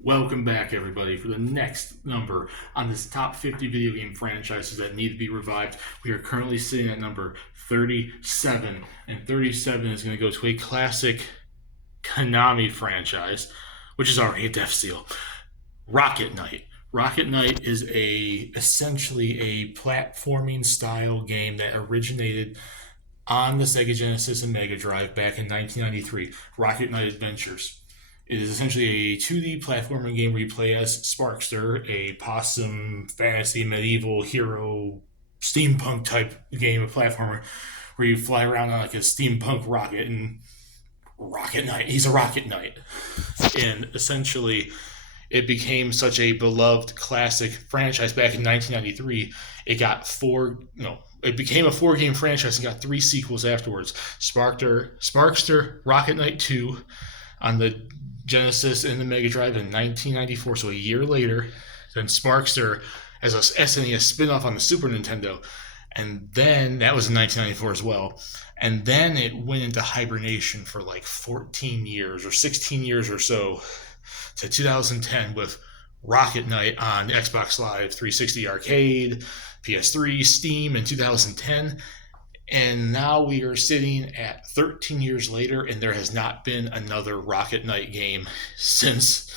Welcome back, everybody, for the next number on this top 50 video game franchises that need to be revived. We are currently sitting at number 37, and 37 is going to go to a classic Konami franchise, which is already a death seal. Rocket Knight. Rocket Knight is essentially a platforming style game that originated on the Sega Genesis and Mega Drive back in 1993. Rocket Knight Adventures. It is essentially a 2D platforming game where you play as Sparkster, a possum fantasy medieval hero steampunk type game of platformer where you fly around on like a steampunk rocket and Rocket Knight. He's a Rocket Knight. And essentially it became such a beloved classic franchise back in 1993. It got it became a 4-game franchise and got 3 sequels afterwards. Sparkster, Rocket Knight 2 on the Genesis and the Mega Drive in 1994, so a year later. Then Sparkster as a SNES spin-off on the Super Nintendo, and then that was in 1994 as well. And then it went into hibernation for like 14 years or 16 years or so to 2010 with Rocket Knight on Xbox Live 360 Arcade, PS3, Steam in 2010. And now we are sitting at 13 years later, and there has not been another Rocket Knight game since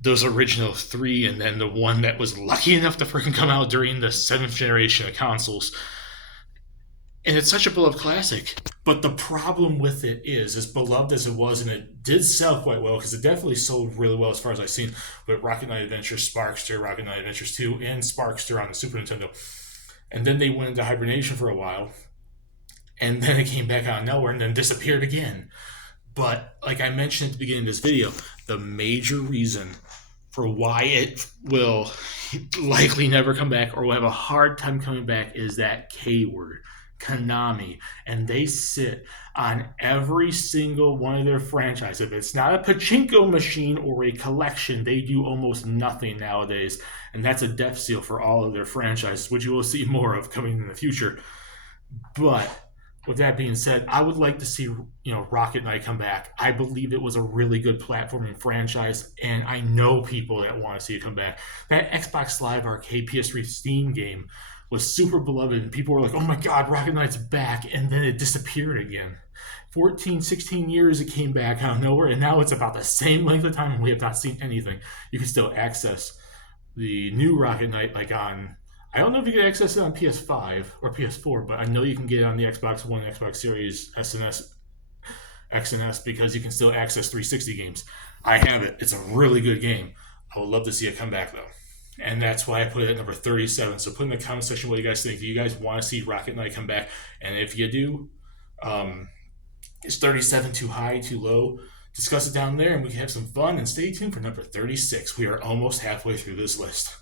those original 3, and then the one that was lucky enough to freaking come out during the 7th generation of consoles. And it's such a beloved classic. But the problem with it is, as beloved as it was, and it did sell quite well, because it definitely sold really well as far as I've seen, with Rocket Knight Adventures, Sparkster, Rocket Knight Adventures 2, and Sparkster on the Super Nintendo. And then they went into hibernation for a while, and then it came back out of nowhere and then disappeared again. But like I mentioned at the beginning of this video, the major reason for why it will likely never come back or will have a hard time coming back is that K word, Konami. And they sit on every single one of their franchises. If it's not a pachinko machine or a collection, they do almost nothing nowadays. And that's a death seal for all of their franchises, which you will see more of coming in the future. But with that being said, I would like to see Rocket Knight come back. I believe it was a really good platforming franchise, and I know people that want to see it come back. That Xbox Live Arcade PS3 Steam game was super beloved, and people were like, oh my god, Rocket Knight's back, and then it disappeared again. 14, 16 years it came back out of nowhere, and now it's about the same length of time, and we have not seen anything. You can still access the new Rocket Knight I don't know if you can access it on PS5 or PS4, but I know you can get it on the Xbox One, Xbox Series, SNS, XNS, because you can still access 360 games. I have it. It's a really good game. I would love to see it come back, though. And that's why I put it at number 37. So put in the comment section what you guys think. Do you guys want to see Rocket Knight come back? And if you do, is 37 too high, too low? Discuss it down there, and we can have some fun. And stay tuned for number 36. We are almost halfway through this list.